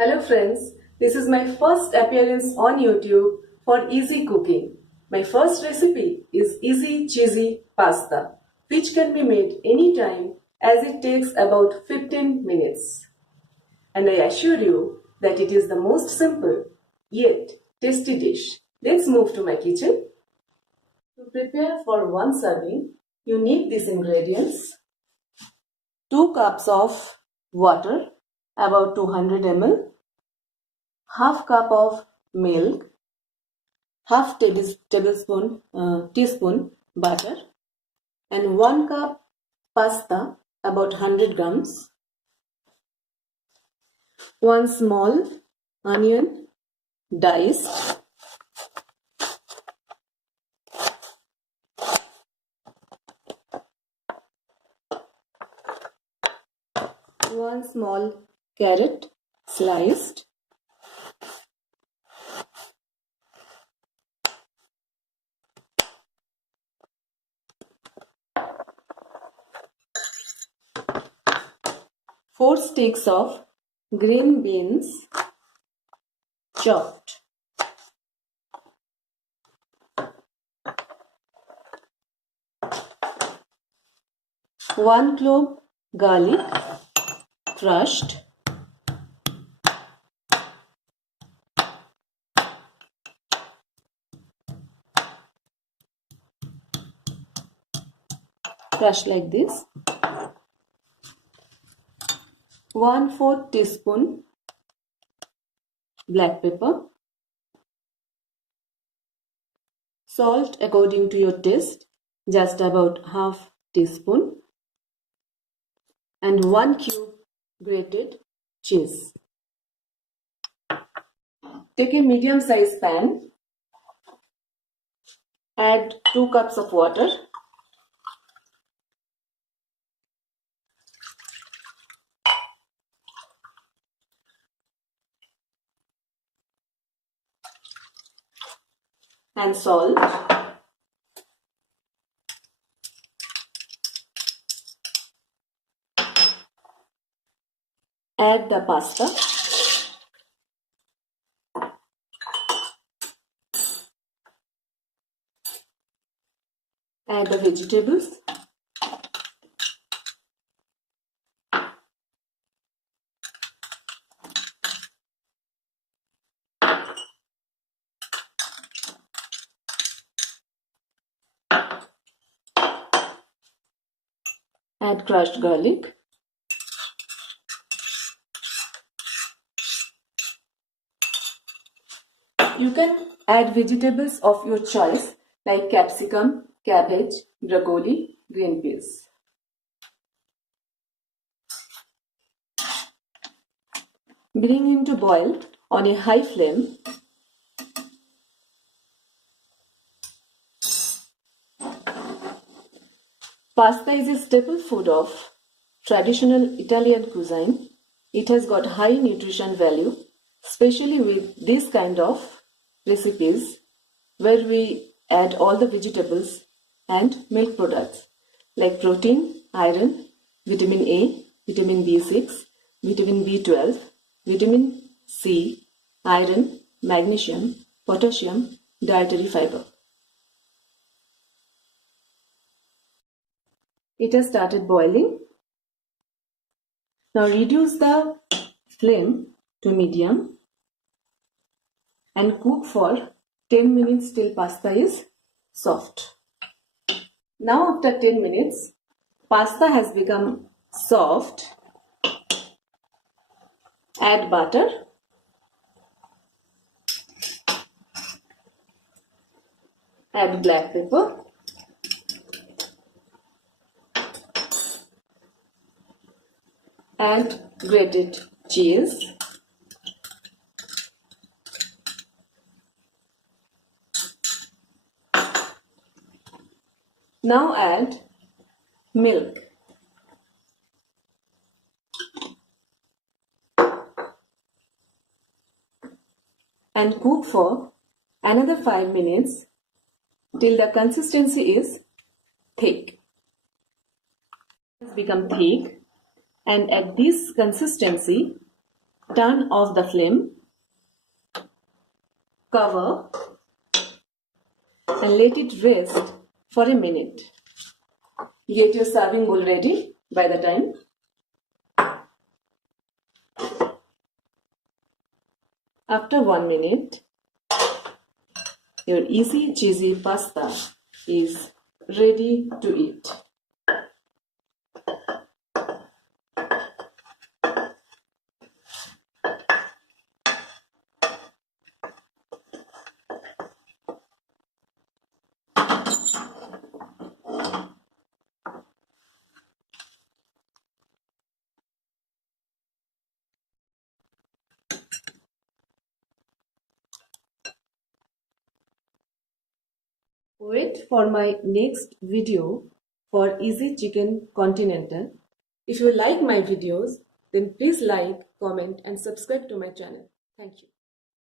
Hello friends, this is my first appearance on YouTube for easy cooking. My first recipe is easy cheesy pasta, which can be made anytime as it takes about 15 minutes. And I assure you that it is the most simple yet tasty dish. Let's move to my kitchen. To prepare for one serving, you need these ingredients. 2 cups of water, about 200 ml. Half cup of milk, half teaspoon butter, and 1 cup pasta, about 100 grams, 1 small onion diced, 1 small carrot sliced, 4 sticks of green beans chopped, 1 clove garlic crushed, 1/4 teaspoon black pepper, salt according to your taste, just about half teaspoon, and 1 cube grated cheese. Take a medium sized pan, add 2 cups of water, and salt. Add the pasta. Add the vegetables. Add crushed garlic. You can add vegetables of your choice like capsicum, cabbage, broccoli, green peas. Bring him to boil on a high flame. Pasta is a staple food of traditional Italian cuisine. It has got high nutrition value, especially with this kind of recipes where we add all the vegetables and milk products like protein, iron, vitamin A, vitamin B6, vitamin B12, vitamin C, iron, magnesium, potassium, dietary fiber. It has started boiling. Now reduce the flame to medium and cook for 10 minutes till pasta is soft. Now after 10 minutes, pasta has become soft. Add butter. Add black pepper. Add grated cheese. Now add milk. And cook for another 5 minutes till the consistency is thick. It has become thick, and at this consistency Turn off the flame, cover and let it rest for a minute. Get your serving bowl ready by the time. After 1 minute, your easy cheesy pasta is ready to eat. Wait for my next video for easy chicken continental. If you like my videos, then please like, comment and subscribe to my channel. Thank you.